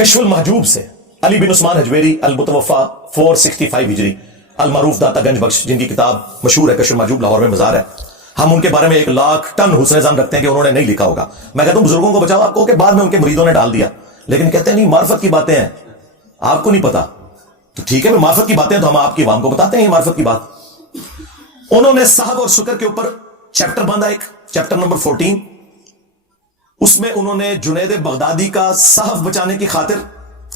کشف المحجوب سے علی بن عثمان حجویری المتوفا 465 ہجری المعروف داتا گنج بخش، جن کی کتاب مشہور ہے کشف المحجوب، لاہور میں مزار ہے. ہم ان کے بارے میں 1,00,000 ٹن حسن ظن رکھتے ہیں کہ انہوں نے نہیں لکھا ہوگا. میں کہتا ہوں بزرگوں کو بچاؤ، آپ کو کہ بعد میں ان کے مریدوں نے ڈال دیا، لیکن کہتے ہیں نہیں معرفت کی باتیں ہیں، آپ کو نہیں پتا. تو ٹھیک ہے، معرفت کی باتیں تو ہم آپ کی عوام کو بتاتے ہیں. یہ معرفت کی بات انہوں نے صحب اور شکر کے اوپر چیپٹر باندھا، ایک چیپٹر نمبر 14. اس میں انہوں نے جنید بغدادی کا صحف بچانے کی خاطر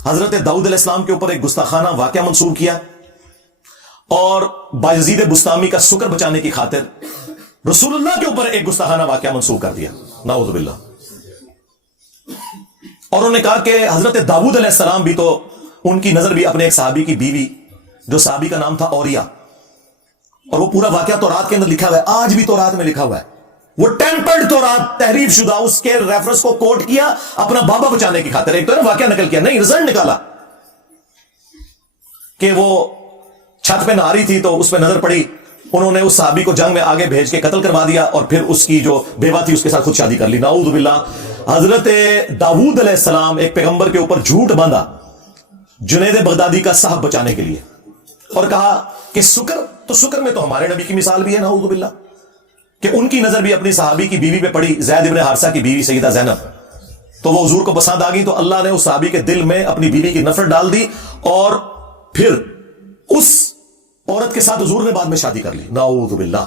حضرت داؤد علیہ السلام کے اوپر ایک گستاخانہ واقعہ منسوب کیا، اور بایزید بستامی کا شکر بچانے کی خاطر رسول اللہ کے اوپر ایک گستاخانہ واقعہ منسوب کر دیا، نعوذ باللہ. اور انہوں نے کہا کہ حضرت داؤد علیہ السلام بھی تو، ان کی نظر بھی اپنے ایک صحابی کی بیوی، جو صحابی کا نام تھا اوریا، اور وہ پورا واقعہ تورات کے اندر لکھا ہوا ہے، آج بھی تورات میں لکھا ہوا ہے. وہ ٹیمپرڈ تورات، تحریف شدہ، اس کے ریفرنس کو کوٹ کیا اپنا بابا بچانے کی خاطر. ایک تو نا واقعہ نقل کیا، نہیں رزلٹ نکالا کہ وہ چھت پہ نہ آ رہی تھی تو اس پہ نظر پڑی، انہوں نے اس صحابی کو جنگ میں آگے بھیج کے قتل کروا دیا، اور پھر اس کی جو بیوہ تھی اس کے ساتھ خود شادی کر لی. نعوذ باللہ. حضرت داؤد علیہ السلام ایک پیغمبر کے اوپر جھوٹ باندھا جنید بغدادی کا صحف بچانے کے لیے، اور کہا کہ شکر، تو شکر میں تو ہمارے نبی کی مثال بھی ہے، نعوذ باللہ، کہ ان کی نظر بھی اپنی صحابی کی بیوی پہ پڑی، زید ابن حارثہ کی بیوی سیدہ زینب، تو وہ حضور کو پسند آ گئی، تو اللہ نے اس صحابی کے دل میں اپنی بیوی کی نفرت ڈال دی، اور پھر اس عورت کے ساتھ حضور نے بعد میں شادی کر لی. نعوذ باللہ.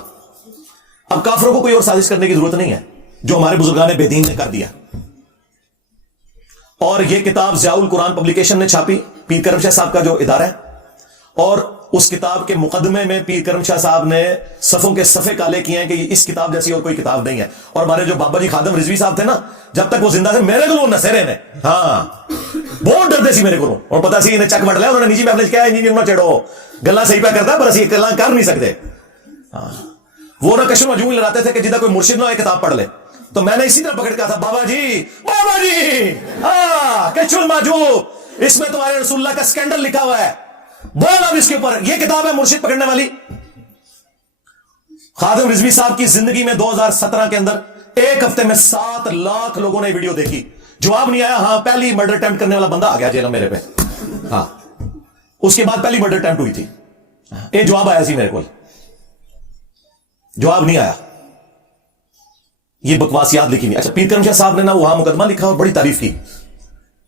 اب کافروں کو کوئی اور سازش کرنے کی ضرورت نہیں ہے، جو ہمارے بزرگان بے دین نے کر دیا. اور یہ کتاب ضیاء القرآن پبلیکیشن نے چھاپی، پیر کرم شاہ صاحب کا جو ادارہ ہے، اور اس کتاب کے مقدمے میں پیر کرم شاہ صاحب نے صفوں کے صفحے کالے کیے ہیں کہ اس کتاب جیسی اور کوئی کتاب نہیں ہے. اور ہمارے جو بابا جی خادم رضوی صاحب تھے نا، جب تک وہ زندہ تھے، میرے کو نسیرے نے بہت ڈرتے سی میرے کو، اور پتا سی انہیں چک بٹ لیا، انہوں نے نجی محفل کیا انجینئر نہ چڑھو، گلا صحیح پہ کرتا ہے پر اسی گلا کر نہیں سکتے. وہ نہ کشم مجموعی لڑاتے تھے کہ جدہ کوئی مرشد نہ ہو کتاب پڑھ لے. تو میں نے اسی طرح پکڑ کہا تھا، بابا جی کشف المحجوب، اس میں تمہارے رسول اللہ کا سکینڈل لکھا ہوا ہے، بول اب اس کے اوپر. یہ کتاب ہے مرشد پکڑنے والی. خادم رضوی صاحب کی زندگی میں 2017 کے اندر ایک ہفتے میں 7 لاکھ لوگوں نے ویڈیو دیکھی، جواب نہیں آیا. ہاں، پہلی مرڈر اٹیمپٹ کرنے والا بندہ آ گیا جیل میں میرے پہ. ہاں، اس کے بعد پہلی مرڈر اٹیمپٹ ہوئی تھی، یہ جواب آیا سی میرے کو، جواب نہیں آیا. یہ بکواسیات لکھی ہوئی. اچھا، پیر کرم شاہ صاحب نے نا وہاں مقدمہ لکھا اور بڑی تعریف کی،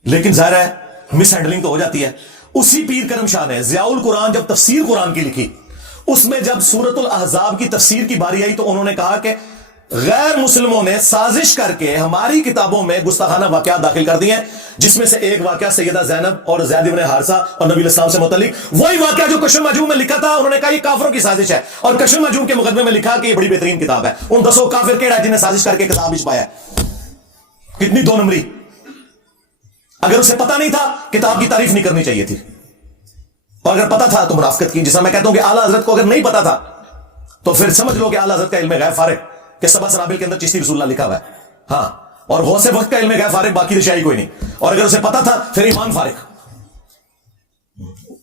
لیکن ظاہر ہے مس ہینڈلنگ تو ہو جاتی ہے. اسی پیر کرم شاہ نے ضیاء القرآن جب تفسیر قرآن کی لکھی، اس میں جب سورۃ الاحزاب کی تفسیر کی باری آئی تو انہوں نے کہا کہ غیر مسلموں نے سازش کر کے ہماری کتابوں میں گستاخانہ واقعات داخل کر دیے ہیں، جس میں سے ایک واقعہ سیدہ زینب اور زید بن حارثہ اور نبی علیہ السلام سے متعلق، وہی واقعہ جو کشف المحجوب میں لکھا تھا. انہوں نے کہا یہ کافروں کی سازش ہے، اور کشف المحجوب کے مقدمے میں لکھا کہ یہ بڑی بہترین کتاب ہے. ان 10 کافر کیڑا جنہیں سازش کر کے کتاب چھپایا ہے. کتنی 2 نمبری. اگر اسے پتا نہیں تھا کتاب کی تعریف نہیں کرنی چاہیے تھی، اور اگر پتا تھا تو منافقت کی. جیسا میں کہتا ہوں کہ اعلیٰ حضرت کو اگر نہیں پتا تھا تو پھر سمجھ لو کہ اعلیٰ حضرت کا علم غیب فارغ، کہ سبع سرابل کے اندر چشتی رسول اللہ لکھا ہوا ہے. ہاں، اور غوث وقت کا علم غیب فارغ، باقی رشائی کوئی نہیں. اور اگر اسے پتا تھا پھر ایمان فارغ.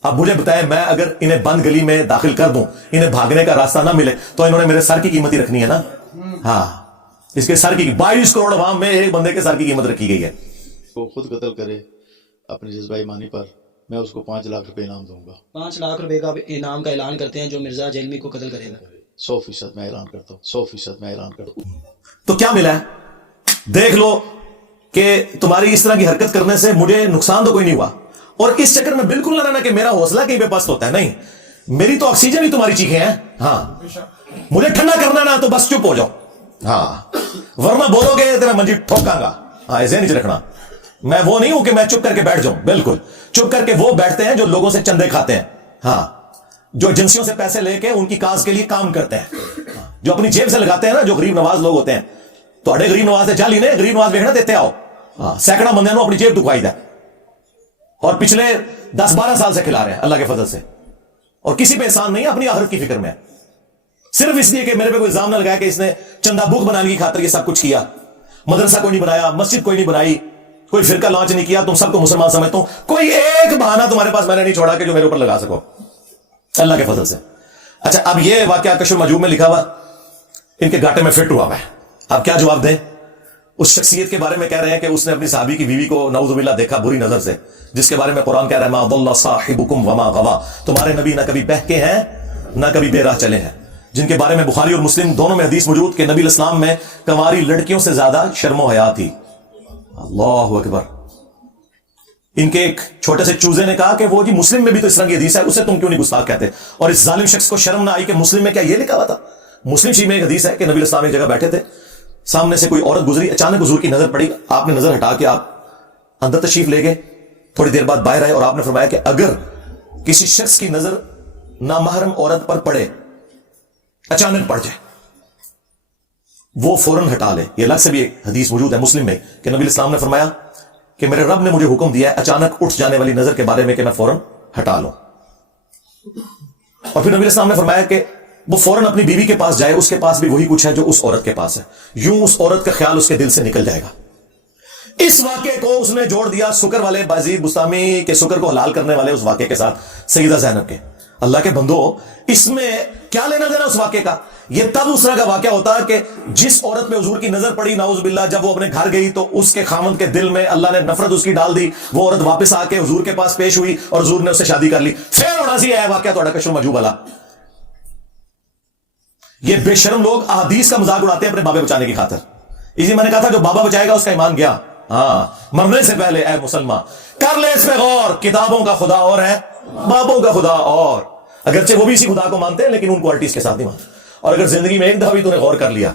اب مجھے بتائیں، میں اگر انہیں بند گلی میں داخل کر دوں، انہیں بھاگنے کا راستہ نہ ملے، تو انہوں نے میرے سر کی قیمت ہی رکھنی ہے نا. ہاں، اس کے سر کی 22 کروڑ عوام میں ایک بندے کے سر کی قیمت رکھی گئی ہے. وہ خود قتل کرے اپنی جذبہ ایمانی پر، میں اس کو 5 لاکھ روپے انعام دوں گا. 5 لاکھ روپے کا انعام کا اعلان کرتے ہیں جو مرزا جیلمی کو قتل کرے گا. 100% میں اعلان کرتا ہوں، 100% میں اعلان کرتا ہوں. تو کیا ملا ہے؟ دیکھ لو کہ تمہاری اس طرح کی حرکت کرنے سے مجھے نقصان تو کوئی نہیں ہوا، اور اس چکر میں بالکل نہ رہنا کہ میرا حوصلہ کہیں پہ پست ہوتا ہے. نہیں، میری تو آکسیجن ہی تمہاری چیخیں ہیں. ہاں، مجھے ٹھنڈا کرنا نا تو بس چپ ہو جاؤ. ہاں، ورنہ بولو گے تیرا منجی ٹھوکاں گا. ہاں، ایسے نہیں رکھنا. میں وہ نہیں ہوں کہ میں چپ کر کے بیٹھ جاؤں. بالکل چپ کر کے وہ بیٹھتے ہیں جو لوگوں سے چندے کھاتے ہیں. ہاں، جو ایجنسیوں سے پیسے لے کے ان کی کاز کے لیے کام کرتے ہیں، جو اپنی جیب سے لگاتے ہیں نا، جو غریب نواز لوگ ہوتے ہیں. تو اڑے غریب نواز جالی نے غریب نواز دیکھنا دیتے آؤ. ہاں، سینکڑا بندے نے اپنی جیب دکھوائی ہے، اور پچھلے 10-12 سال سے کھلا رہے ہیں اللہ کے فضل سے، اور کسی پہ احسان نہیں ہے، اپنی آخرت کی فکر میں ہے. صرف اس لیے کہ میرے پہ کوئی الزام نہ لگایا کہ اس نے چندہ بک بنانے کی خاطر یہ سب کچھ کیا. مدرسہ کوئی نہیں بنایا، مسجد کوئی نہیں بنائی، کوئی فرقہ لانچ نہیں کیا. تم سب کو مسلمان سمجھتا ہوں، کوئی ایک بہانہ تمہارے پاس میں نے نہیں چھوڑا کہ جو میرے اوپر لگا سکو اللہ کے فضل سے. اچھا، اب یہ واقعہ کشف المحجوب میں لکھا ہوا ان کے گاٹے میں فٹ ہوا ہے. اب کیا جواب دیں؟ اس شخصیت کے بارے میں کہہ رہے ہیں کہ اس نے اپنی صحابی کی بیوی کو نعوذ باللہ دیکھا بری نظر سے، جس کے بارے میں قرآن کہہ رہا ہے ما ضل صاحبکم وما غوا، تمہارے نبی نہ کبھی بہکے ہیں نہ کبھی بے راہ چلے ہیں، جن کے بارے میں بخاری اور مسلم دونوں میں حدیث موجود کہ نبی الاسلام میں کنواری لڑکیوں سے زیادہ شرم و حیا تھی۔ اللہ اکبر۔ ان کے ایک چھوٹے سے چوزے نے کہا کہ وہ جی مسلم میں بھی تو اس طرح کی حدیث ہے، اسے تم کیوں نہیں گستاخ کہتے؟ اور اس ظالم شخص کو شرم نہ آئی کہ مسلم میں کیا یہ لکھا ہوا تھا؟ مسلم شریف میں ایک حدیث ہے کہ نبی الاسلام ایک جگہ بیٹھے تھے، سامنے سے کوئی عورت گزری، اچانک حضور کی نظر پڑی، آپ نے نظر ہٹا کے آپ اندر تشریف لے گئے، تھوڑی دیر بعد باہر آئے اور آپ نے فرمایا کہ اگر کسی شخص کی نظر نامحرم عورت پر پڑے، اچانک پڑ جائے، وہ فوراً ہٹا لے۔ یہ الگ سے بھی ایک حدیث موجود ہے مسلم میں کہ نبی الاسلام نے فرمایا کہ میرے رب نے مجھے حکم دیا ہے اچانک اٹھ جانے والی نظر کے بارے میں کہ میں فوراً ہٹا لوں۔ اور پھر نبی الاسلام نے فرمایا کہ وہ فوراً اپنی بیوی کے پاس جائے، اس کے پاس بھی وہی کچھ ہے جو اس عورت کے پاس ہے، یوں اس عورت کا خیال اس کے دل سے نکل جائے گا۔ اس واقعے کو اس نے جوڑ دیا سکر والے بازید بستامی کے سکر کو حلال کرنے والے اس واقعے کے ساتھ، سیدہ زینب کے۔ اللہ کے بندو، اس میں کیا لینا دینا اس واقعے کا؟ یہ تب اس طرح کا واقعہ ہوتا کہ جس عورت پہ حضور کی نظر پڑی نعوذ باللہ، جب وہ اپنے گھر گئی تو اس کے خامند کے دل میں اللہ نے نفرت اس کی ڈال دی، وہ عورت واپس آ کے حضور کے پاس پیش ہوئی اور حضور نے اس سے شادی کر لی۔ پھر ہونا سی ہے واقعہ تھوڑا کشر مجھوب والا۔ یہ بے شرم لوگ احادیث کا مذاق اڑاتے ہیں اپنے بابے بچانے کی خاطر۔ اسی میں نے کہا تھا جو بابا بچائے گا اس کا ایمان گیا۔ ہاں، مرنے سے پہلے اے مسلمان کر لے اس پہ غور، کتابوں کا خدا اور ہے، بابوں کا خدا اور۔ اگرچہ وہ بھی اسی خدا کو مانتے ہیں لیکن ان کوالٹیز کے ساتھ نہیں مانتے۔ اور اگر زندگی میں ایک دفعہ بھی تو نے غور کر لیا،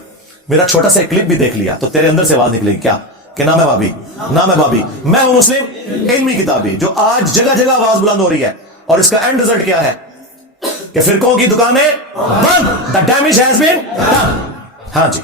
میرا چھوٹا سا کلپ بھی دیکھ لیا، تو تیرے اندر سے آواز نکلے گی کیا کہ نہ میں بابی، نہ میں بابی، میں ہوں مسلم علمی کتابی، جو آج جگہ جگہ آواز بلند ہو رہی ہے۔ اور اس کا اینڈ رزلٹ کیا ہے کہ فرقوں کی دکانیں بند، the damage has been done۔ ہاں جی۔